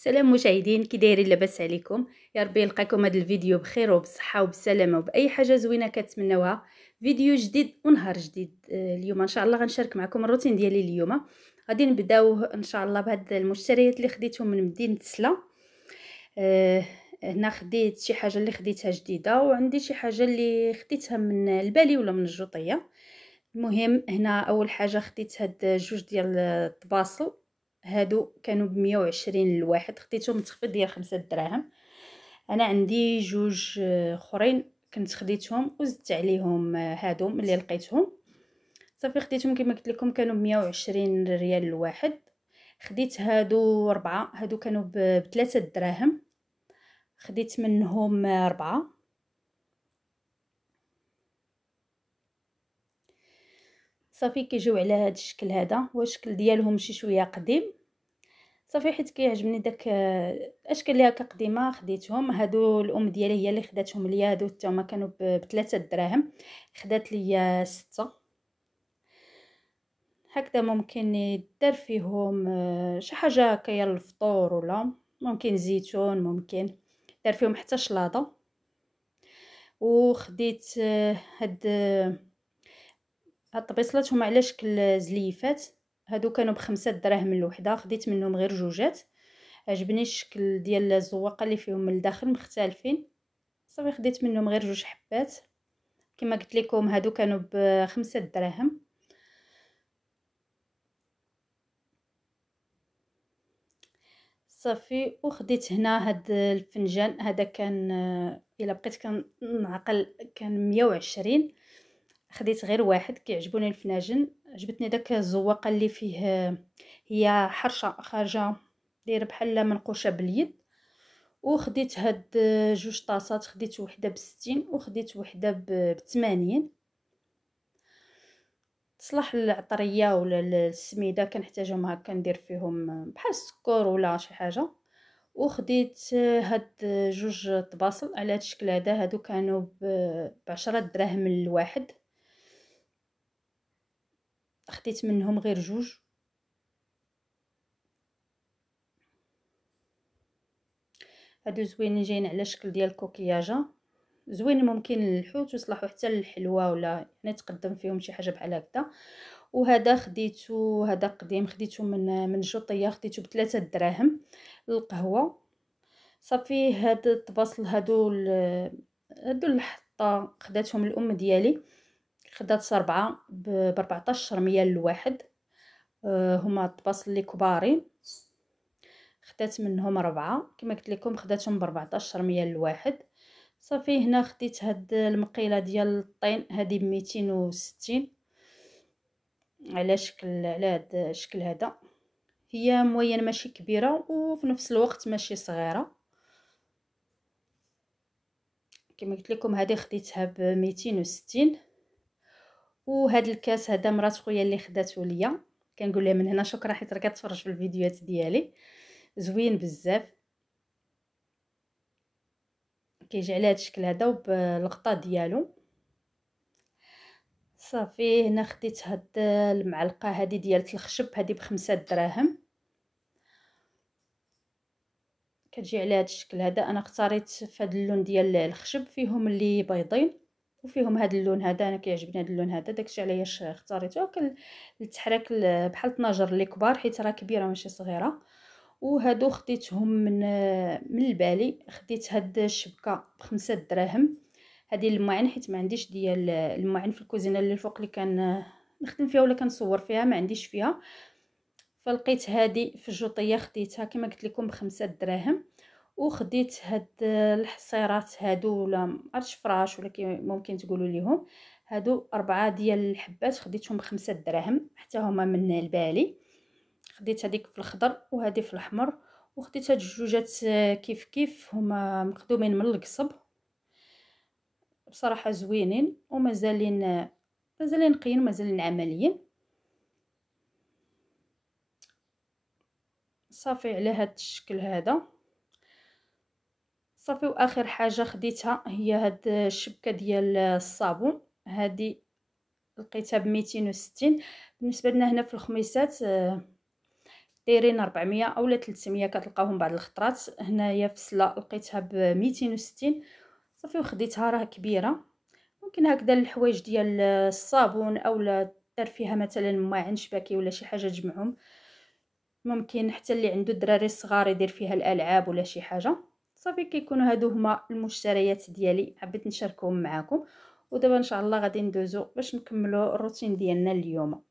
سلام مشاهدين، كي دايرين؟ لاباس عليكم؟ يا ربي يلقاكم هذا الفيديو بخير وبصحه وبسلامه وباي حاجه زوينه كتمناوها. فيديو جديد ونهار جديد. اليوم ان شاء الله غنشارك معكم الروتين ديالي اليوم. غادي نبداو ان شاء الله بهاد المشتريات اللي خديتهم من مدينه سلا. هنا خديت شي حاجه اللي خديتها جديده، وعندي شي حاجه اللي خديتها من البالي ولا من الجوطيه. المهم هنا اول حاجه خديت هاد جوج ديال الطباصل. هادو كانوا ب120 الواحد، خديتهم متخفيض ديال 5 دراهم. انا عندي جوج اخرين كنت خديتهم وزدت عليهم هادو ملي لقيتهم. صافي خديتهم كما قلت لكم كانوا ب120 ريال الواحد. خديت هادو 4، هادو كانوا ب3 دراهم. خديت منهم 4. صافي كيجيو على هاد الشكل هذا، هو الشكل ديالهم شي شويه قديم. صافي حيت كيعجبني داك الاشكال اللي هكا قديمه خديتهم. هادو الام ديالي هي اللي خداتهم ليا، هادو حتى هما كانوا ب3 دراهم، خدات ليا 6. هكذا ممكن يدار فيهم شي حاجه هكايا للفطور، ولا ممكن زيتون، ممكن دار فيهم حتى شلاضه. وخديت هاد الطبيصلات هما على شكل زليفات. هادو كانوا ب5 دراهم الوحده، خديت منهم غير جوجات. عجبني الشكل ديال الزواقه اللي فيهم من الداخل مختلفين. صافي خديت منهم غير جوج حبات. كما قلت لكم هادو كانوا ب5 دراهم. صافي وخديت هنا هاد الفنجان هذا كان الا بقيت كنعقل كان 120. خديت غير واحد، كيعجبوني الفناجن. عجبتني داك الزواقه اللي فيه هي حرشه خارجه دايره بحال منقوشه باليد. وخديت هاد جوج طاسات، خديت وحده ب60 وخديت وحده ب80. تصلح للعطريه ولا السميده، كنحتاجهم هكا ندير فيهم بحال السكر ولا شي حاجه. وخديت هاد جوج طباصل على هاد الشكل هذا، هادو كانوا ب10 دراهم الواحد. خديت منهم غير جوج. هادو زوينين، جايين على شكل ديال كوكياجه. زوين، ممكن للحوت ويصلحوا حتى للحلوه، ولا يعني تقدم فيهم شي حاجه بحال هكذا. وهذا خديته، هذا قديم، خديته من الجوطيه، خديته ب3 دراهم القهوه. صافي هاد الطباصل هادو الحطه خداتهم الام ديالي، خدات 4 ب14 ريال الواحد. هما الطباصل اللي كبارين، خدات منهم 4 كما قلت لكم، خداتهم ب14 ريال الواحد. صافي هنا خديت هاد المقيله ديال الطين، هذه ب260 على هاد الشكل هذا. هي موين ماشي كبيره وفي نفس الوقت ماشي صغيره. كما قلت لكم هذه خديتها ب260. وهاد الكاس هذا مرات خويا اللي خداته ليا، كنقول لها من هنا شكرا حيت راه كتفرج في الفيديوهات ديالي. زوين بزاف، كيجي على هاد الشكل هذا وبالغطاء ديالو. صافي هنا خديت هاد المعلقه هذه ديال الخشب، هذه ب5 دراهم. كتجي على هاد الشكل هذا. انا اختاريت في هذا اللون ديال الخشب، فيهم اللي بيضين وفيهم هذا اللون هذا. انا كيعجبني هذا اللون هذا، داكشي علاش اختاريته. التحراك بحال الطناجر اللي كبار، حيت راه كبيره ماشي صغيره. وهادو خديتهم من البالي. خديت هاد الشبكه ب5 دراهم. هذه المعين، حيت ما عنديش ديال المعين في الكوزينه اللي الفوق اللي كان نخدم فيها ولا كنصور فيها، ما عنديش فيها. فلقيت هذه في الجوطيه، خديتها كما قلت لكم ب5 دراهم. وخديت هاد الحصيرات هادو، ولا عرفتش فراش ولا ممكن تقولوا ليهم. هادو 4 ديال الحبات، خديتهم ب5 دراهم حتى هما من البالي. خديت هذيك في الخضر وهذه في الاحمر. وخديت هاد الجوجات كيف كيف، هما مخدومين من القصب. بصراحه زوينين ومازالين نقيين ومازالين عمليين. صافي على هاد الشكل هذا. صافي واخر حاجه خديتها هي هاد الشبكه ديال الصابون. هذه لقيتها ب260. بالنسبه لنا هنا في الخميسات دايرين 400 اولا 300 كتلقاوهم بعض الخطرات. هنايا فسله لقيتها ب 260 صافي وخديتها، راه كبيره. ممكن هكذا الحوايج ديال الصابون اولا دار فيها مثلا ماعن شباكي ولا شي حاجه تجمعهم. ممكن حتى اللي عنده الدراري الصغار يدير فيها الالعاب ولا شي حاجه. صافي كيكونوا هادو هما المشتريات ديالي، حبيت نشاركهم معكم. ودابا ان شاء الله غادي ندوزو باش نكملوا الروتين ديالنا اليوم.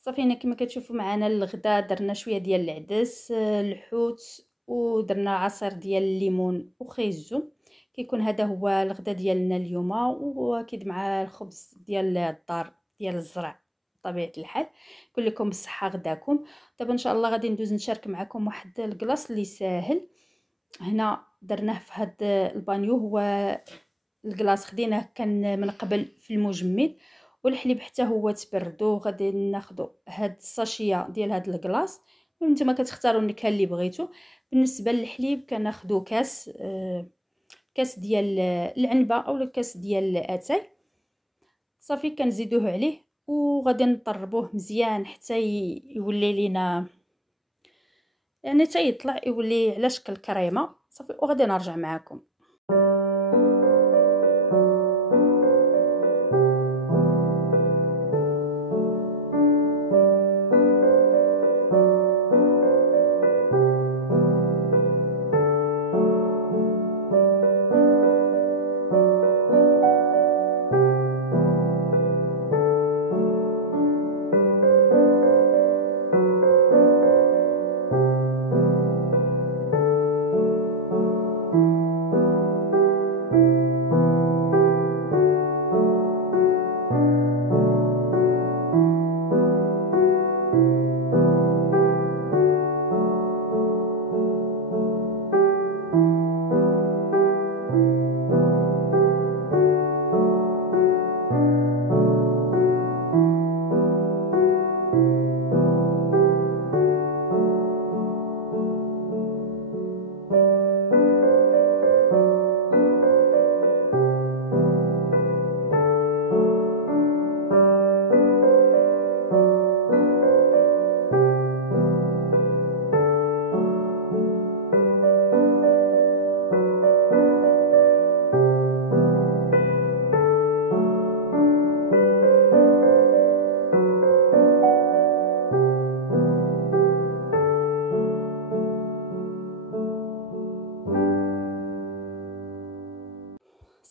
صافي هنا كما كتشوفوا معنا الغدا درنا شويه ديال العدس، الحوت، ودرنا عصير ديال الليمون وخيزو. كيكون هذا هو الغدا ديالنا اليوم، واكيد مع الخبز ديال الدار ديال الزرع بطبيعه الحال. نقول لكم بالصحه غداكم. دابا ان شاء الله غادي ندوز نشارك معكم واحد الكلاص اللي ساهل. هنا درناه في هاد البانيو، هو الكلاص خديناه كان من قبل في المجمد، والحليب حتى هو تبردو. غادي ناخذ هاد الساشيه ديال هاد الكلاص، نتوما كتختاروا النكهه اللي بغيتو. بالنسبه للحليب كناخذوا كاس، كاس ديال العنبه اولا كاس ديال اتاي. صافي كنزيدوه عليه وغادي نطربوه مزيان حتى يولي لينا، يعني حتى يطلع يولي على شكل كريمه. صافي وغادي نرجع معكم.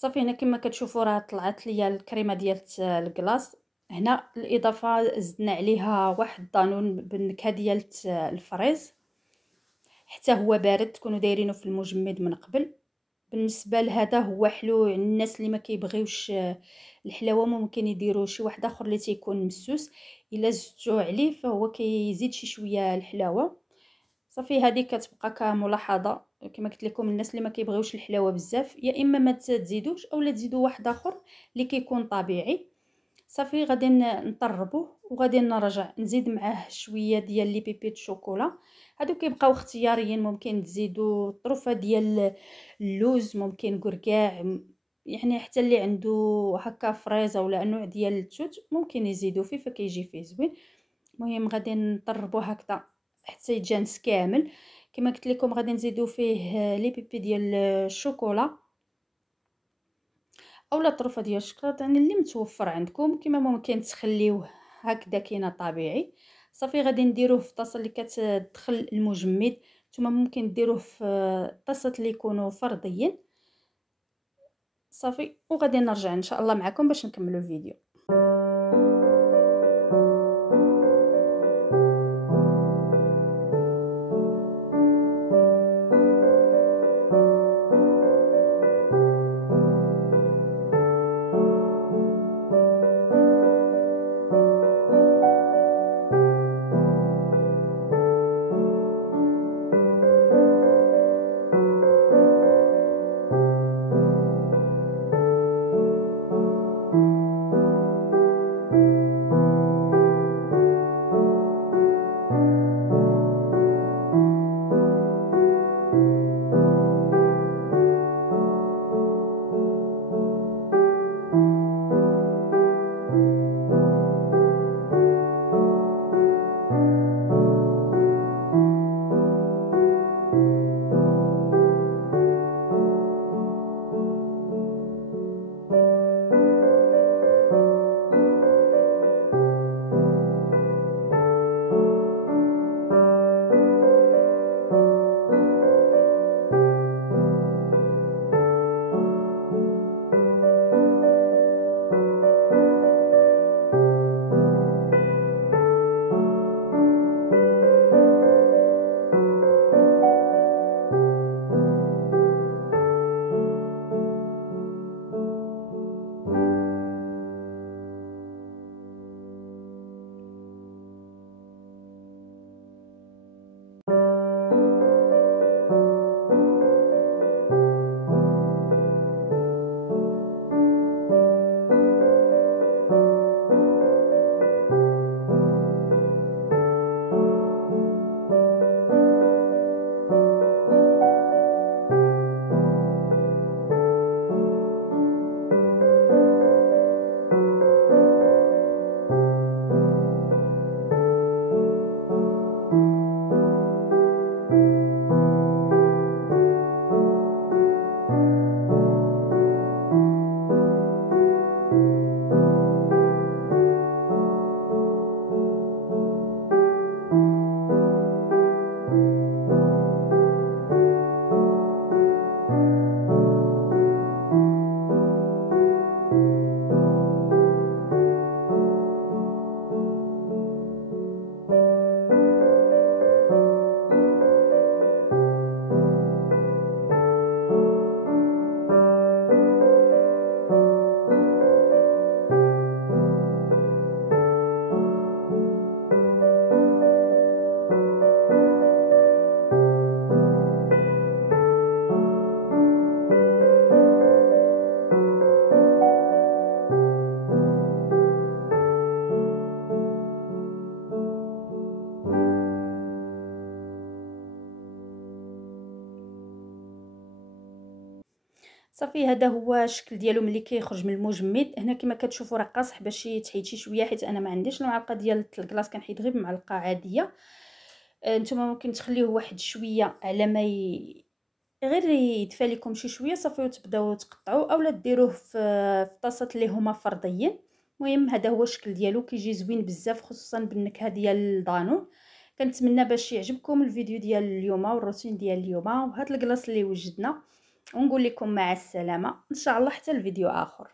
صافي هنا كما كتشوفوا راه طلعت ليا الكريمه ديال الكلاص. هنا الاضافه زدنا عليها واحد دانون بالنكهه ديال الفريز، حتى هو بارد تكونوا دايرينه في المجمد من قبل. بالنسبه لهذا هو حلو، يعني الناس اللي ما كيبغيوش الحلاوه ممكن يديروا شي واحد اخر اللي تيكون مسوس. الا زدتو عليه فهو كيزيد شي شويه الحلاوه. صافي هذه كتبقى كملاحظه كما قلت لكم، الناس اللي ما كيبغيوش الحلاوه بزاف يا اما ما تزيدوش اولا تزيدوا واحد اخر اللي كيكون طبيعي. صافي غادي نطربوه وغادي نرجع نزيد معاه شويه ديال لي بيبي شوكولا. هادو كيبقاو اختياريين، ممكن تزيدوا طرفه ديال اللوز، ممكن كركاع، يعني حتى اللي عنده هكا فريزه ولا نوع ديال التوت ممكن يزيدوا فيه فكيجي فيه زوين. المهم غادي نطربوه هكذا حتى يتجانس كامل. كما قلت لكم غادي نزيدو فيه لي بيبي ديال الشوكولا اولا طرفه ديال الشوكولا، يعني اللي متوفر عندكم. كما ممكن تخليوه هكذا كاينه طبيعي. صافي غادي نديروه في طاسه اللي كتدخل المجمد، نتوما ممكن ديروه في طاسه اللي يكونوا فرديين. صافي وغادي نرجع ان شاء الله معكم باش نكملوا الفيديو. صافي هذا هو الشكل ديالو ملي كيخرج من المجمد. هنا كما كتشوفوا راه قاصح باش تحيد شويه، حيت انا ما عنديش المعلقه ديال الكلاص، كنحيد غير بمعلقه عاديه. نتوما ممكن تخليوه واحد شويه على ما غير يدفى لكم شي شويه صافي، وتبداو تقطعوا اولا ديروه في طاسات اللي هما فرديين. المهم هذا هو الشكل ديالو، كيجي زوين بزاف خصوصا بالنكهه ديال الدانون. كنتمنى باش يعجبكم الفيديو ديال اليوم والروتين ديال اليوم وهاد الكلاص اللي وجدنا، ونقول لكم مع السلامه ان شاء الله حتى الفيديو اخر.